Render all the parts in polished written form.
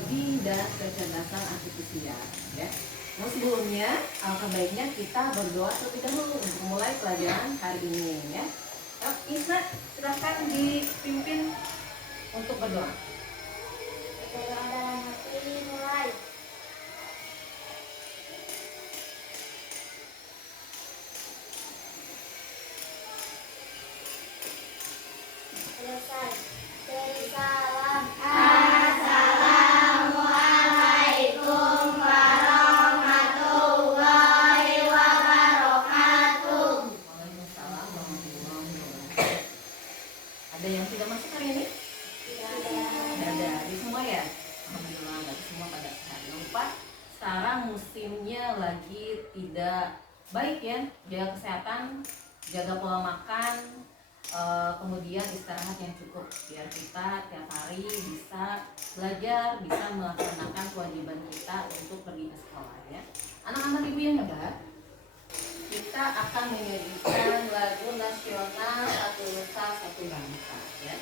teknologi dan kecerdasan artifisial ya. Nah, sebelumnya alangkah baiknya kita berdoa terlebih dahulu untuk mulai pelajaran hari ini ya. Isna, silahkan dipimpin untuk berdoa. Berdoa dalam hati mulai. Selesai. Beri salam. Assalamualaikum warahmatullahi wabarakatuh. Waalaikumsalam warahmatullahi wabarakatuh. Ada yang tidak masuk hari ini? Ada di semua ya? Alhamdulillah dari semua pada sehat. Lupa sekarang musimnya lagi tidak baik ya. Jaga kesehatan, jaga pola makan, kemudian istirahat yang cukup biar kita tiap hari bisa belajar, bisa melaksanakan kewajiban kita untuk pergi ke sekolah ya. Anak-anak ibu yang hebat, kita akan menyanyikan lagu nasional Satu Nusa Satu Bangsa ya.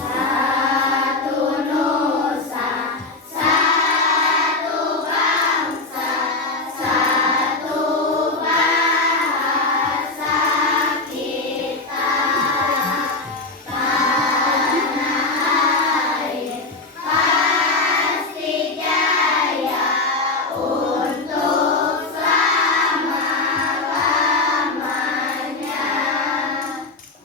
Satu nusa, satu bangsa, satu bahasa kita. Tanah air pasti jaya untuk selama-lamanya.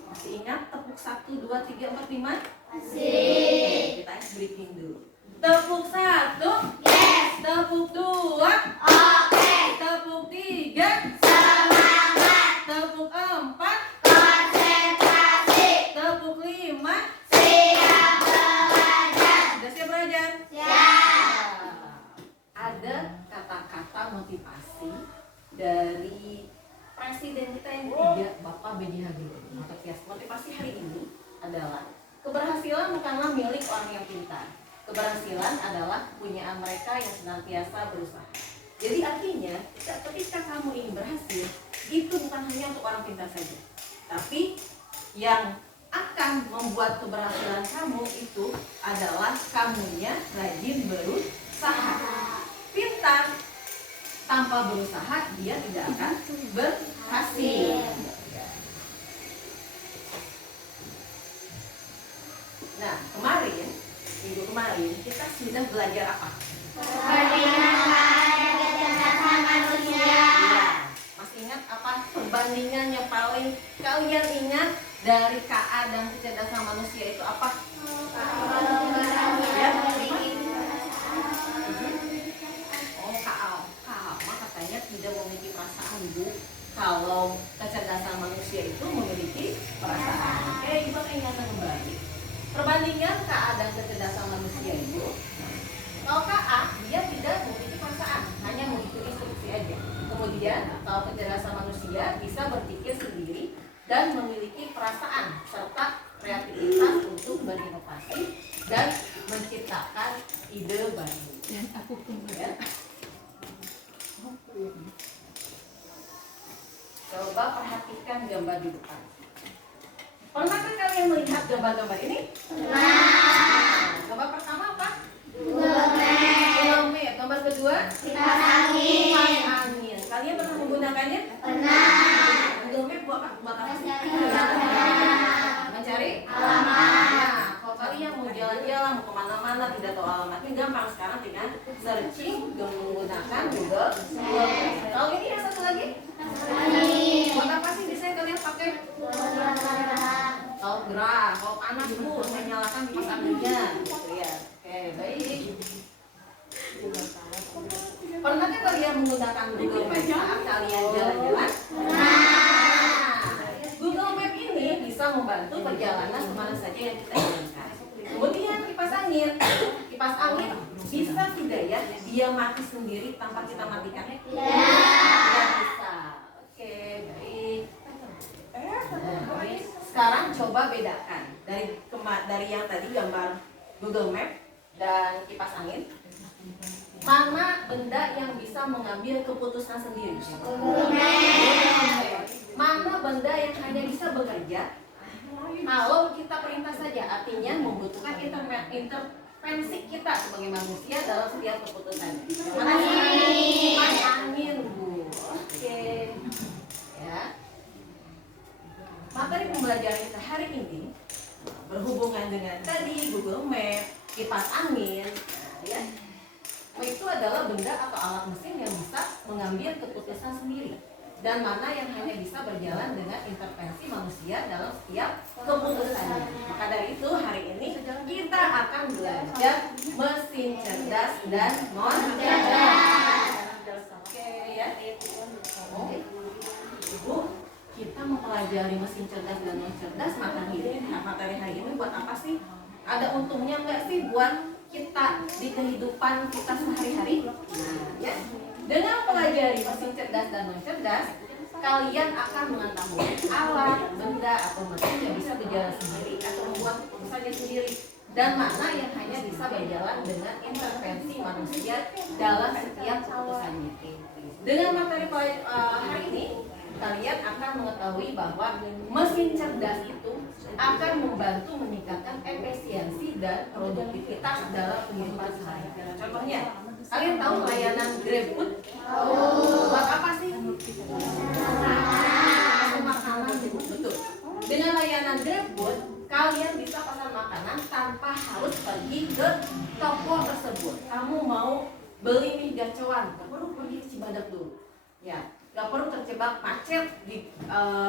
Masih ingat tepuk 1, 2, 3, 4, 5? Masih. Kita breaking dulu. Tepuk 1, Yes. tepuk 2, Oke. tepuk 3, Semangat. tepuk 4, Konsentrasi. tepuk 5. Siap belajar. Sudah siap belajar? Siap. Ada kata-kata motivasi dari presiden kita yang ketiga, Bapak B.J. Habibie. Motivasi hari ini adalah keberhasilan bukanlah milik orang yang pintar. Keberhasilan adalah kepunyaan mereka yang senantiasa berusaha. Jadi artinya, ketika kamu ingin berhasil, itu bukan hanya untuk orang pintar saja, tapi yang akan membuat keberhasilan kamu itu adalah kamunya rajin berusaha. Pintar tanpa berusaha dia tidak akan berhasil. Nah, minggu kemarin kita sudah belajar apa? Perbandingan kecerdasan manusia. Ya, masih ingat apa perbandingan yang paling kalian ingat dari KA dan kecerdasan manusia itu apa? Ya, oh KA mah katanya tidak memiliki perasaan, Bu. Kalau kecerdasan manusia itu memiliki perasaan. Oke, ibu akan ingatkan kembali. Perbandingan KA dan kecerdasan manusia itu, kalau KA dia tidak memiliki perasaan, hanya mengikuti instruksi aja. Kemudian kalau kecerdasan manusia bisa berpikir sendiri dan memiliki perasaan serta kreativitas untuk berinovasi dan menciptakan ide baru. Ya. Coba perhatikan gambar di depan. Pernahkah kalian melihat gambar-gambar ini? Nah. Gambar pertama apa? Google Map. Gambar kedua? Kipas angin. Kipas angin. Kalian pernah menggunakannya? Pernah. Google Map buat apa sih? Mencari Alamat. Nah, kalau kalian mau jalan-jalan, mau kemana-mana, tidak tahu alamatnya, gampang sekarang dengan searching menggunakan Google Map. Kalau ini yang satu lagi? Buat apa sih biasanya kalian pakai? Kalau gerah, kalau panas Bu, saya nyalakan kipas anginnya, gitu ya. Oke, baik. Pernahkah kalian menggunakan Google Map saat kalian jalan-jalan? Nah, Google Map ini bisa membantu perjalanan kemana saja yang kita inginkan. Kemudian kipas angin bisa tidak ya dia mati sendiri tanpa kita matikan? Tidak bisa. Oke, baik. Nah, sekarang coba bedakan dari yang tadi gambar Google Map dan kipas angin. Mana benda yang bisa mengambil keputusan sendiri? Mana benda yang hanya bisa bekerja Kalau kita perintah saja, artinya membutuhkan intervensi kita sebagai manusia dalam setiap keputusan. Mana kipas angin, Bu? Oke. Ya. Materi pembelajaran kita hari ini berhubungan dengan tadi Google Map, kipas angin, ya. Itu adalah benda atau alat mesin yang bisa mengambil keputusan sendiri dan mana yang hanya bisa berjalan dengan intervensi manusia dalam setiap keputusannya. Maka dari itu hari ini kita akan belajar mesin cerdas dan non cerdas. Oke ya. Oh, Ibu, kita mempelajari mesin cerdas dan non cerdas materi hari ini buat apa sih? Ada untungnya nggak sih buat kita di kehidupan kita sehari-hari? Nah, ya. Dengan mempelajari mesin cerdas dan non cerdas, kalian akan mengetahui alat, benda, atau mesin yang bisa berjalan sendiri atau membuat keputusannya sendiri dan mana yang hanya bisa berjalan dengan intervensi manusia dalam setiap keputusannya. Dengan materi hari ini, kalian akan mengetahui bahwa mesin cerdas itu akan membantu meningkatkan efisiensi dan produktivitas dalam kehidupan sehari-hari. Contohnya, kalian tahu layanan GrabFood? Buat apa sih? Makanan, betul. Dengan layanan GrabFood, kalian bisa pesan makanan tanpa harus pergi ke toko tersebut. Kamu mau beli mie gacoan, gak perlu pergi ke Cibadak dulu. Ya, gak perlu terjebak macet di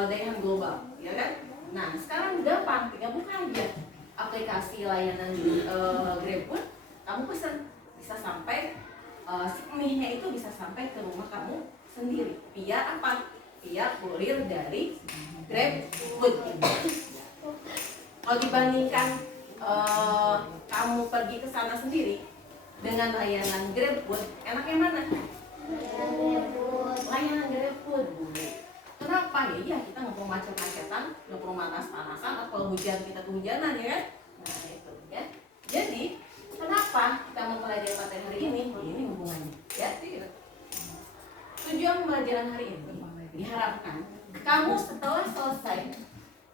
Daihan Global, ya kan? Nah, sekarang gampang, tinggal buka aja aplikasi layanan GrabFood, kamu pesan, bisa sampai mie-nya itu bisa sampai ke rumah kamu sendiri. Via apa? Via kurir dari GrabFood. Kalau dibandingkan kamu pergi ke sana sendiri dengan layanan GrabFood, enaknya mana? Layanan GrabFood. Kenapa? Ya iya, kita nggak perlu macet-macetan, nggak perlu panas-panasan, atau kalau hujan kita kehujanan, ya kan? Nah itu ya. Jadi kenapa kita mempelajari materi hari ini? Ini hubungannya, ya. Tujuan pembelajaran hari ini diharapkan kamu setelah selesai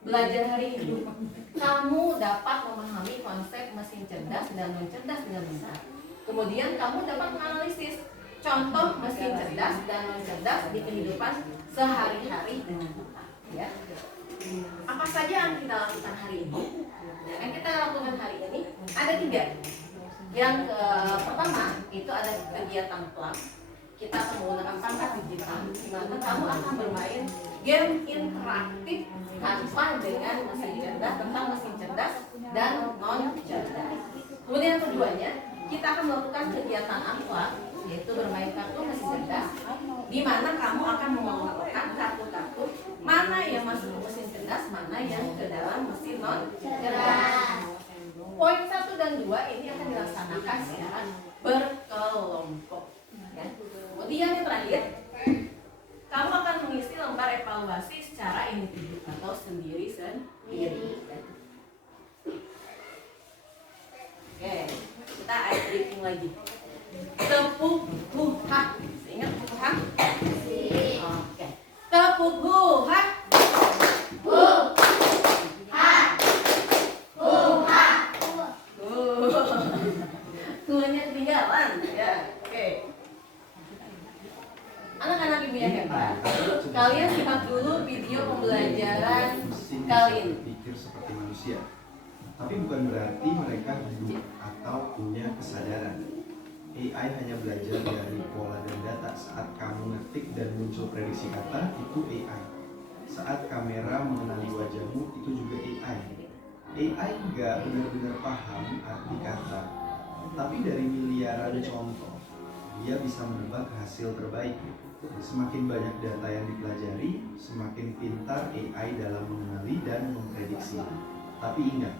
belajar hari ini, kamu dapat memahami konsep mesin cerdas dan non cerdas dengan benar. Kemudian kamu dapat menganalisis contoh mesin cerdas dan non cerdas di kehidupan sehari-hari dengan tepat. Ya. Apa saja yang kita lakukan hari ini? Yang kita lakukan hari ini ada 3. Yang pertama itu ada kegiatan plug. Kita akan menggunakan perangkat digital, di mana kamu akan bermain game interaktif tanpa dengan mesin cerdas, tentang mesin cerdas dan non cerdas. Kemudian yang keduanya, kita akan melakukan kegiatan unplug, yaitu bermain kartu mesin cerdas, di mana kamu akan mengelompokkan kartu-kartu mana yang masuk ke mesin cerdas, mana yang ke dalam mesin non cerdas. Poin 1 dan 2 ini akan dilaksanakan secara berkelompok. Ya. Kemudian yang terakhir, kamu akan mengisi lembar evaluasi secara individu atau sendiri-sendiri. Oke, kita ice breaking lagi. Tepuk huha. Ingat tepuk huha? Oke. Tepuk huha. Kuenya ketinggalan. Ya, oke. Anak-anak ibu yang hebat, kalian simak dulu video pembelajaran kali ini. Pikir seperti manusia, tapi bukan berarti mereka hidup atau punya kesadaran. AI hanya belajar dari pola dan data. Saat kamu ngetik dan muncul prediksi kata, itu AI. Saat kamera mengenali wajahmu, itu juga AI. AI nggak benar-benar paham arti kata, tapi dari miliaran contoh, dia bisa menebak hasil terbaik. Semakin banyak data yang dipelajari, semakin pintar AI dalam mengenali dan memprediksi. Tapi ingat,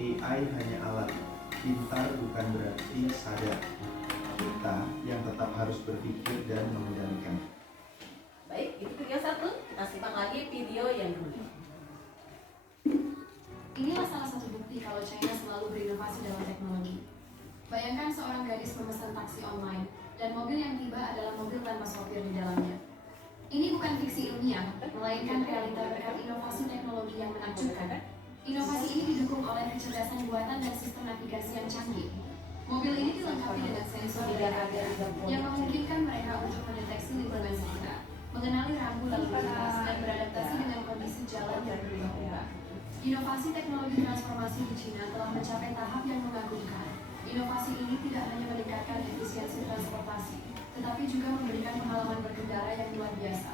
AI hanya alat. Pintar bukan berarti sadar. Kita yang tetap harus berpikir dan mengendalikan. Baik, itu video 1. Kita simak lagi video yang kedua. Inilah salah satu bukti kalau China selalu berinovasi dalam teknologi. Bayangkan seorang gadis memesan taksi online, dan mobil yang tiba adalah mobil tanpa sopir di dalamnya. Ini bukan fiksi ilmiah, melainkan realita berkat inovasi teknologi yang menakjubkan. Inovasi ini didukung oleh kecerdasan buatan dan sistem navigasi yang canggih. Mobil ini dilengkapi dengan sensor dan radar yang memungkinkan mereka untuk mendeteksi lingkungan sekitar, mengenali rambu lalu lintas, dan beradaptasi dengan kondisi jalan yang berubah-ubah. Inovasi teknologi transformasi di Cina telah mencapai tahap yang mengagumkan. Inovasi ini tidak hanya meningkatkan efisiensi transportasi, tetapi juga memberikan pengalaman berkendara yang luar biasa.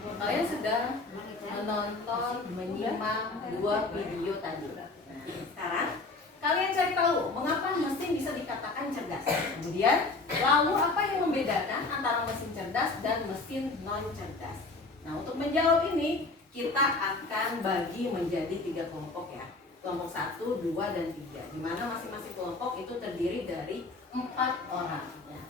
Kalian sedang menonton, menyimak dua video tadi. Nah, sekarang kalian cari tahu mengapa mesin bisa dikatakan cerdas. Kemudian, lalu apa yang membedakan antara mesin cerdas dan mesin non cerdas? Nah, untuk menjawab ini kita akan bagi menjadi 3 kelompok ya. Kelompok 1, 2, dan 3. Di mana masing-masing kelompok itu terdiri dari 4 orang. Ya.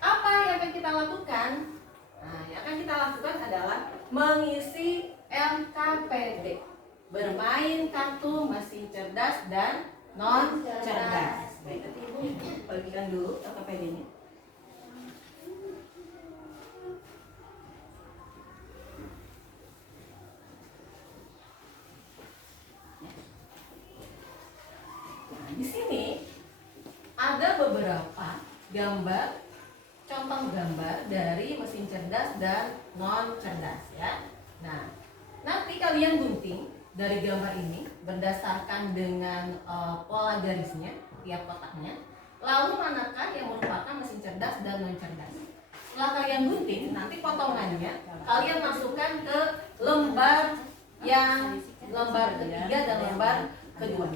Apa yang akan kita lakukan? Nah, yang akan kita lakukan adalah mengisi LKPD, bermain kartu mesin cerdas dan non cerdas. Baik, nanti Ibu bagikan dulu LKPD-nya. Nah, di sini ada beberapa gambar, contoh gambar dari mesin cerdas dan non cerdas ya. Nah, nanti kalian gunting dari gambar ini berdasarkan dengan pola garisnya tiap kotaknya. Lalu manakah yang merupakan mesin cerdas dan non cerdas? Setelah kalian gunting, nanti potongannya kalian masukkan ke lembar ketiga dan lembar kedua.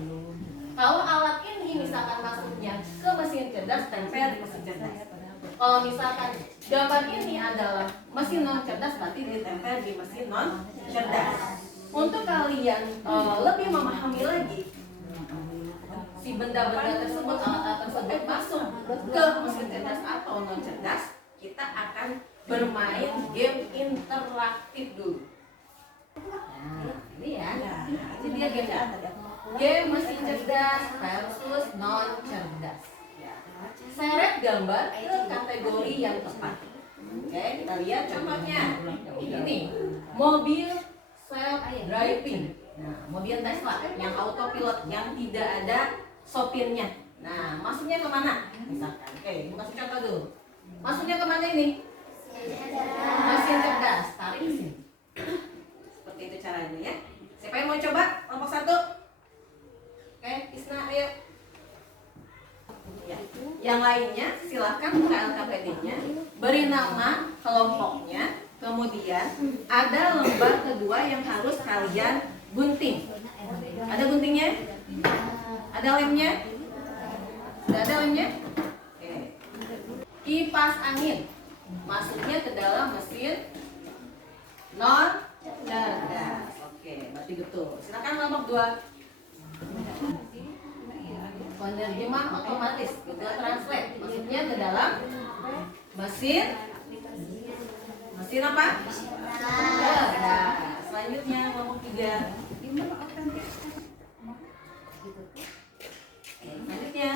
Kalau alat ini misalkan masuknya ke mesin cerdas, tempel di mesin cerdas. Kalau misalkan gambar ini adalah mesin non cerdas, berarti ditempel di mesin non cerdas. Untuk kalian lebih memahami lagi si benda-benda tersebut, alat-alat tersebut masuk ke mesin cerdas atau non cerdas, kita akan bermain game interaktif dulu. Nah, ini ya, ini dia game. Game mesin cerdas versus non cerdas. Seret gambar ke kategori yang tepat. Oke, kita lihat contohnya. Ini mobil self driving. Nah, mobil Tesla yang autopilot yang tidak ada sopirnya. Nah, masuknya kemana? Misalkan, oke, kasih contoh dulu. Masuknya kemana ini? Mesin cerdas. Tarik ke sini. Seperti itu caranya ya. Siapa yang mau coba? Kelompok 1. Oke, Isna, ayo. Ya. Yang lainnya silahkan buka LKPD-nya, beri nama kelompoknya, kemudian ada lembar kedua yang harus kalian gunting. Ada guntingnya? Ada lemnya? Sudah ada lemnya? Oke. Kipas angin masuknya ke dalam mesin non cerdas. Oke, berarti betul. Silakan kelompok 2. Penerjemah otomatis, Google Translate masuknya ke dalam mesin apa? Cerdas. Selanjutnya kelompok 3. Selanjutnya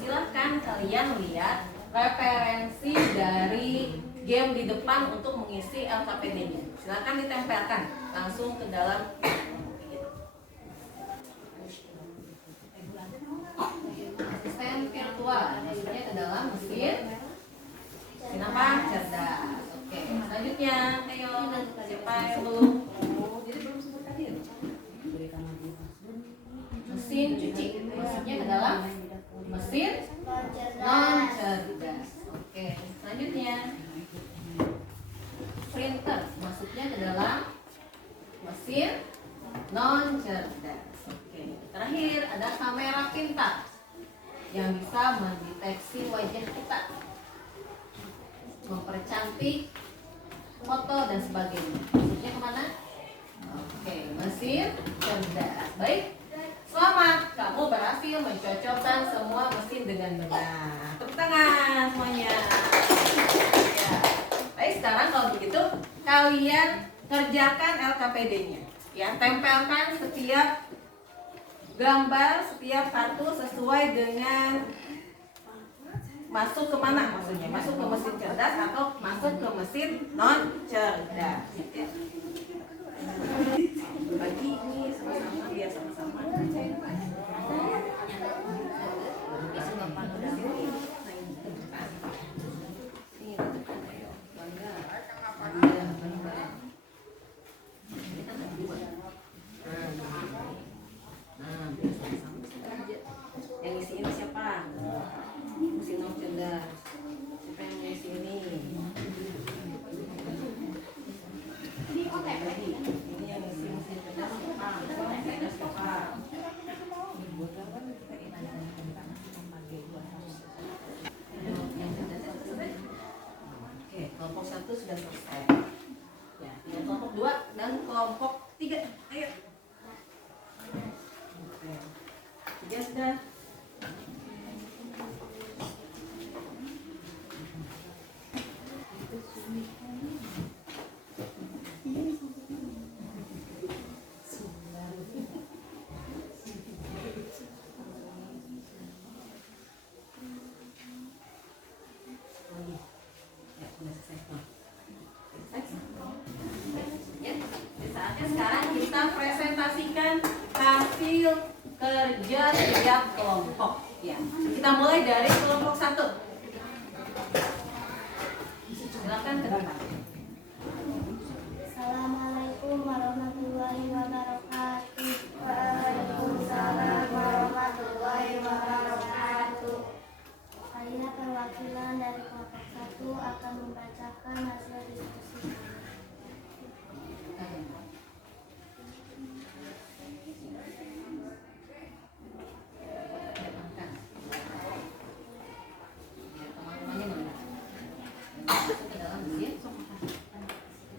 silahkan kalian lihat referensi dari game di depan untuk mengisi LKPD-nya. Silakan ditempelkan langsung ke dalam asisten virtual, maksudnya ke dalam mesin apa? Cerdas. Oke, selanjutnya ayo siapa yang belum? Jadi belum sebut tadi ya? Mesin cuci masuknya ke dalam mesin non cerdas. Oke, selanjutnya printer masuknya ke dalam mesin non cerdas. Oke, terakhir ada kamera pintar yang bisa mendeteksi wajah kita, mempercantik foto dan sebagainya. Masuknya kemana? Oke, mesin cerdas. Baik, selamat, kamu berhasil mencocokkan semua mesin dengan benar. Tepuk tangan semuanya. Ya. Baik, sekarang kalau begitu kalian kerjakan LKPD-nya. Ya, tempelkan setiap gambar, setiap kartu sesuai dengan masuk ke mana maksudnya? Masuk ke mesin cerdas atau masuk ke mesin non cerdas? Bagi ini sama-sama biar sama-sama. Yang isi ini siapa? Mesin non cerdas. Siapa yang isi ini? Ini yang isi mesin cerdas siapa? Mesin cerdas siapa? Oke, kelompok 1 sudah selesai. Ya, tinggal kelompok 2 dan kelompok 3. Ayo. Oke. 3 sudah. Ya, saatnya sekarang kita presentasikan hasil kerja tiap kelompok. Ya, kita mulai dari kelompok 1. Silakan ke depan. Assalamualaikum warahmatullahi wabarakatuh. Waalaikumsalam warahmatullahi wabarakatuh. Saya perwakilan dari kelompok 1 akan membacakan hasil diskusi.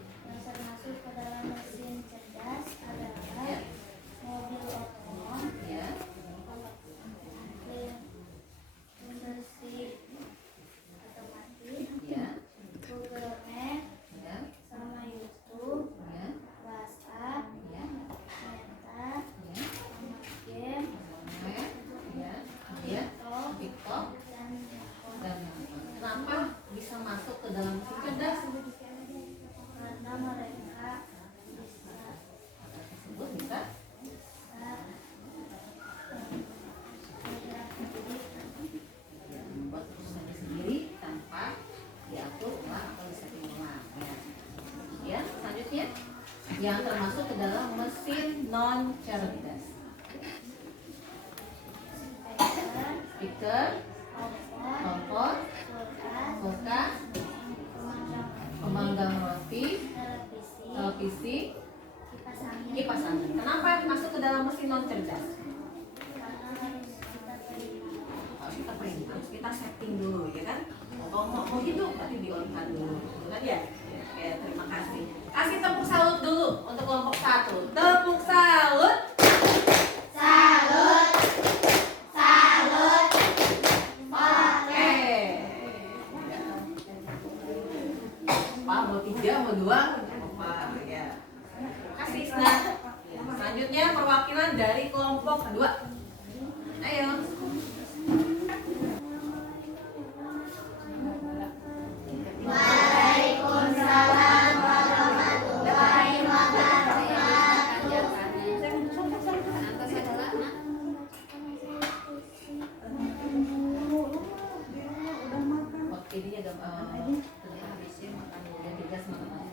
Yang termasuk ke dalam mesin cerdas adalah mobil otonom, pembersih otomatis, Google Maps, sama YouTube, WhatsApp, Meta, sama game, TikTok, dan Kenapa bisa masuk ke dalam mesin cerdas? karena mereka bisa Tersebut bisa membuat keputusannya sendiri tanpa diatur ulang atau disetting ulang. Ya, selanjutnya yang termasuk ke dalam mesin non cerdas. Speaker, telepon, kulkas, pemanggang roti, televisi, kipas angin. Kenapa masuk ke dalam mesin non cerdas? Harus kita perintah, harus kita setting dulu, ya kan? Kalau mau hidup berarti di on kan dulu, kan ya? Ya, terima kasih. Kasih tepuk salut dulu untuk kelompok 1. Tepuk salut. Salut, salut, Oke. Pak mau 3, mau 2, apa ya? Kasih Isna. Selanjutnya perwakilan dari kelompok 2. Ayo. Waalaikumsalam warahmatullahi wabarakatuh. Oke, dia ada habisnya makan udah 3 sama.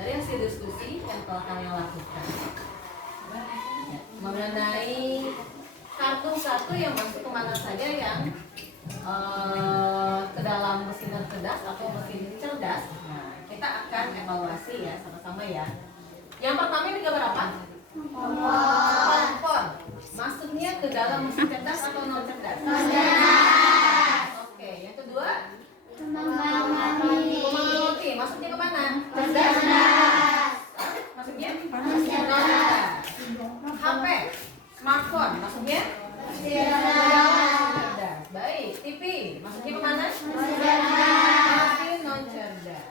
dari hasil diskusi yang telah kalian lakukan mengenai kartu yang masuk kemana saja yang ke dalam mesin cerdas atau mesin cerdas. Nah, kita akan evaluasi ya sama-sama ya. Yang pertama ini gambar apa? Kompor. Masuknya ke dalam mesin cerdas atau non cerdas? Oke, yang kedua pemanggang roti. Masuknya ke mana? Cerdas. Masuknya? Non cerdas. HP, smartphone. Masuknya? Cerdas. Baik, TV. Masuknya ke mana? Masih non cerdas.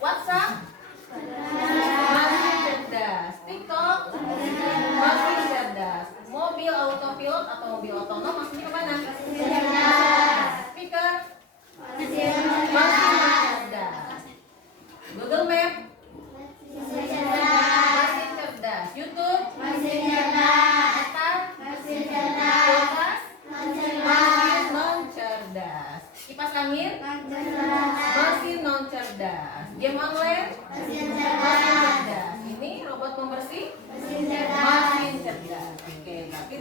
WhatsApp? Masih cerdas. TikTok? Masih cerdas. Mobil autopilot atau mobil otonom masuknya ke mana? Speaker? Masih cerdas. Google Map? Masih cerdas. YouTube? Meta? Kulkas? Masih non cerdas. Kipas angin? Masih non cerdas. Game online? Masih cerdas. Ini robot pembersih? Masih cerdas. Oke, tapi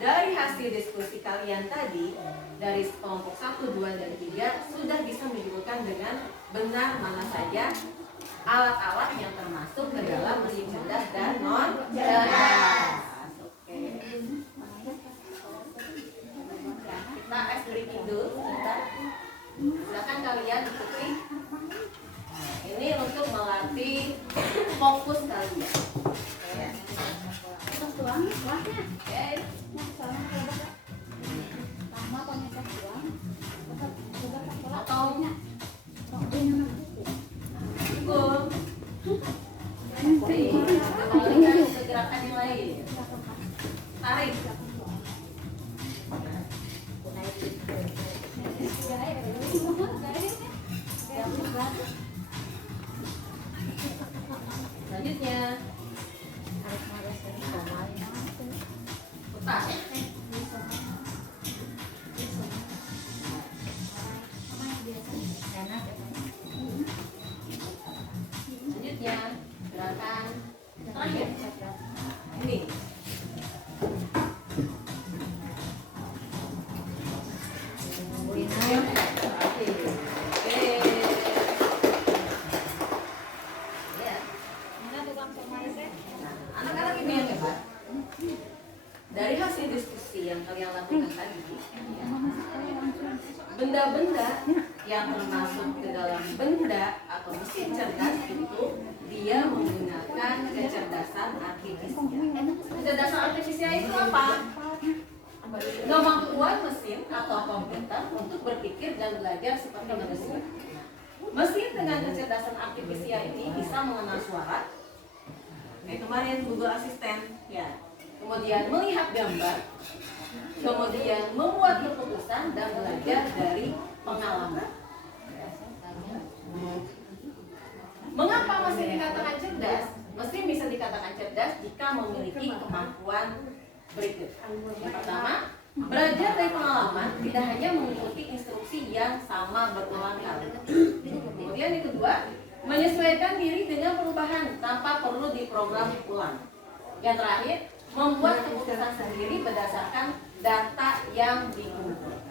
dari hasil diskusi kalian tadi, dari kelompok 1, 2, dan 3 sudah bisa menunjukkan dengan benar mana saja alat-alat yang termasuk ke dalam mesin cerdas dan non cerdas. Oke. Kita es breaking dulu sebentar. Silakan kalian ikuti. Nah, ini untuk melatih fokus kalian. Oke. Potong. Pukul. Kembalikan ke gerakan yang lain. Tarik. Selanjutnya putar. Selanjutnya gerakan terakhir. Ini. Anak-anak ini yang hebat. Dari hasil diskusi yang kalian lakukan tadi, benda-benda yang termasuk ke dalam benda atau mesin cerdas itu dia menggunakan kecerdasan artifisial. Kecerdasan artifisial itu apa? Kemampuan mesin atau komputer untuk berpikir dan belajar seperti manusia. Mesin dengan kecerdasan artifisial ini bisa mengenal suara, kayak kemarin Google Assistant, ya. Kemudian melihat gambar, kemudian membuat keputusan dan belajar dari pengalaman. Mengapa mesin dikatakan cerdas? Mesin bisa dikatakan cerdas jika memiliki kemampuan berikut. Yang pertama, belajar dari pengalaman, tidak hanya mengikuti instruksi yang sama berulang kali. Kemudian yang kedua, menyesuaikan diri dengan perubahan tanpa perlu diprogram ulang. Yang terakhir, membuat keputusan sendiri berdasarkan data yang dikumpulkan.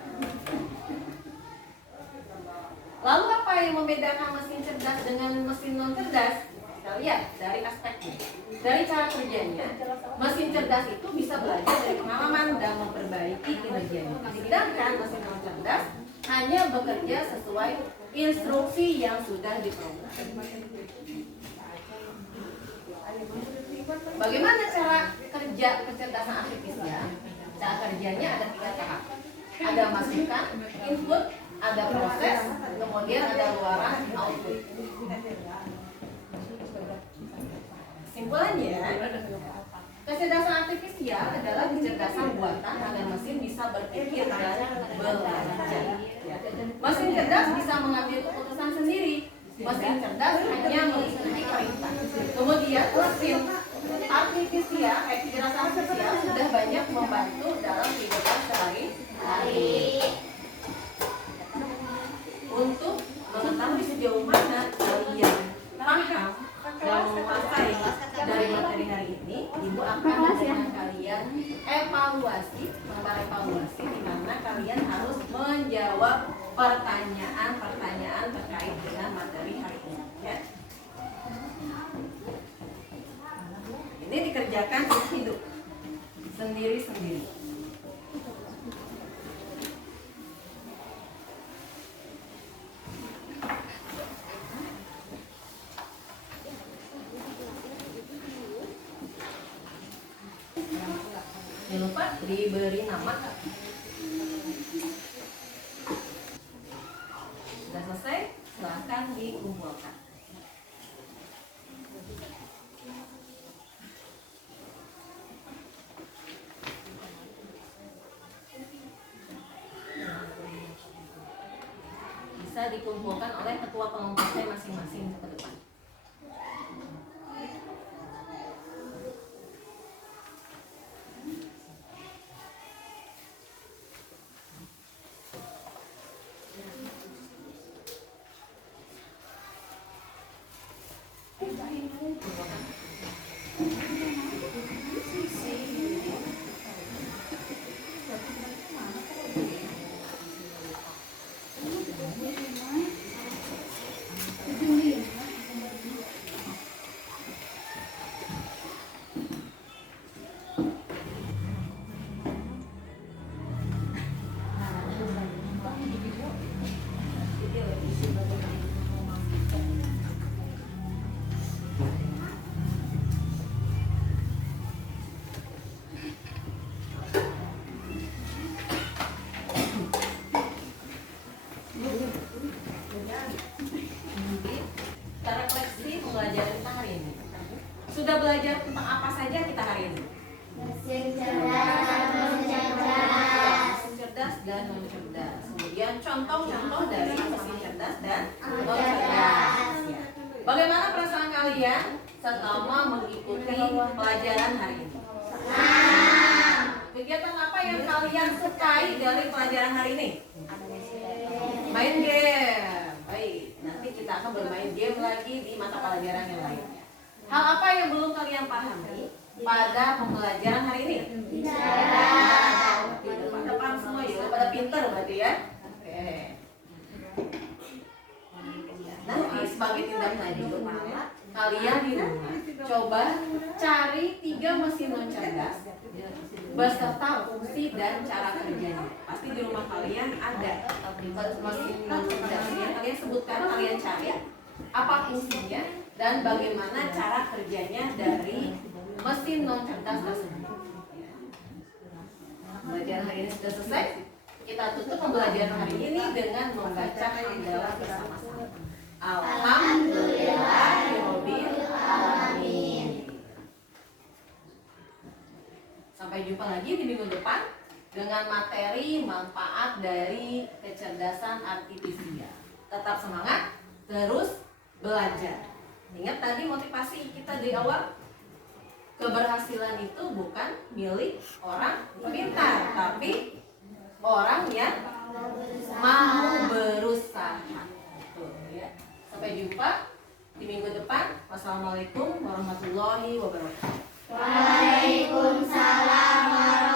Lalu apa yang membedakan mesin cerdas dengan mesin non cerdas? Kita lihat dari aspeknya. Dari cara kerjanya, mesin cerdas itu bisa belajar dari pengalaman dan memperbaiki kinerjanya. Sedangkan mesin non cerdas hanya bekerja sesuai instruksi yang sudah diprogram. Bagaimana cara kerja kecerdasan artifisial? Cara kerjanya ada 3 tahap. Ada masukan, input, ada proses, kemudian ada luaran, output. Simpulannya, kecerdasan artifisial adalah kecerdasan buatan agar mesin bisa berpikir dan belajar. Mesin cerdas bisa mengambil keputusan sendiri. Mesin cerdas hanya mengikuti perintah. Kemudian mesin artifisial, kecerdasan artifisial sudah banyak membantu dalam kehidupan sehari-hari. Untuk mengetahui sejauh mana kalian paham pertanyaan-pertanyaan terkait dengan materi hari ini ya. Ini dikerjakan hidup sendiri-sendiri. Jangan lupa diberi nama. Sudah selesai, silahkan dikumpulkan. Bisa dikumpulkan oleh ketua kelompoknya masing-masing ke depan. Cara refleksi pembelajaran kita hari ini. Sudah belajar tentang apa saja kita hari ini? Mesin cerdas dan non-cerdas. Mesin cerdas dan non-cerdas. Kemudian contoh-contoh dari mesin cerdas dan non-cerdas. Ya. Bagaimana perasaan kalian selama mengikuti pelajaran hari ini? Kegiatan apa yang kalian sukai dari pelajaran hari ini? Main game. Baik, nanti kita akan bermain game lagi di mata pelajaran yang lainnya. Hal apa yang belum kalian pahami pada pembelajaran hari ini? Tidak pada paham semua ya, pada pinter berarti ya. Oke. Nanti sebagai tindak lanjut, kalian di rumah coba cari 3 mesin non cerdas beserta fungsi dan cara kerjanya. Pasti di rumah kalian ada mesin non cerdasnya. Kalian sebutkan, kalian cari apa fungsinya dan bagaimana cara kerjanya dari mesin non cerdas tersebut. Pembelajaran hari ini sudah selesai. Kita tutup pembelajaran hari ini dengan membaca hamdalah bersama-sama. Alhamdulillahirabbil alamin. Sampai jumpa lagi di minggu depan dengan materi manfaat dari kecerdasan artifisial. Tetap semangat, terus belajar. Ingat tadi motivasi kita di awal, keberhasilan itu bukan milik orang pintar, tapi orang yang mau berusaha. Tuh, ya. Sampai jumpa di minggu depan. Wassalamualaikum warahmatullahi wabarakatuh. Waalaikumsalam warahmatullahi wabarakatuh.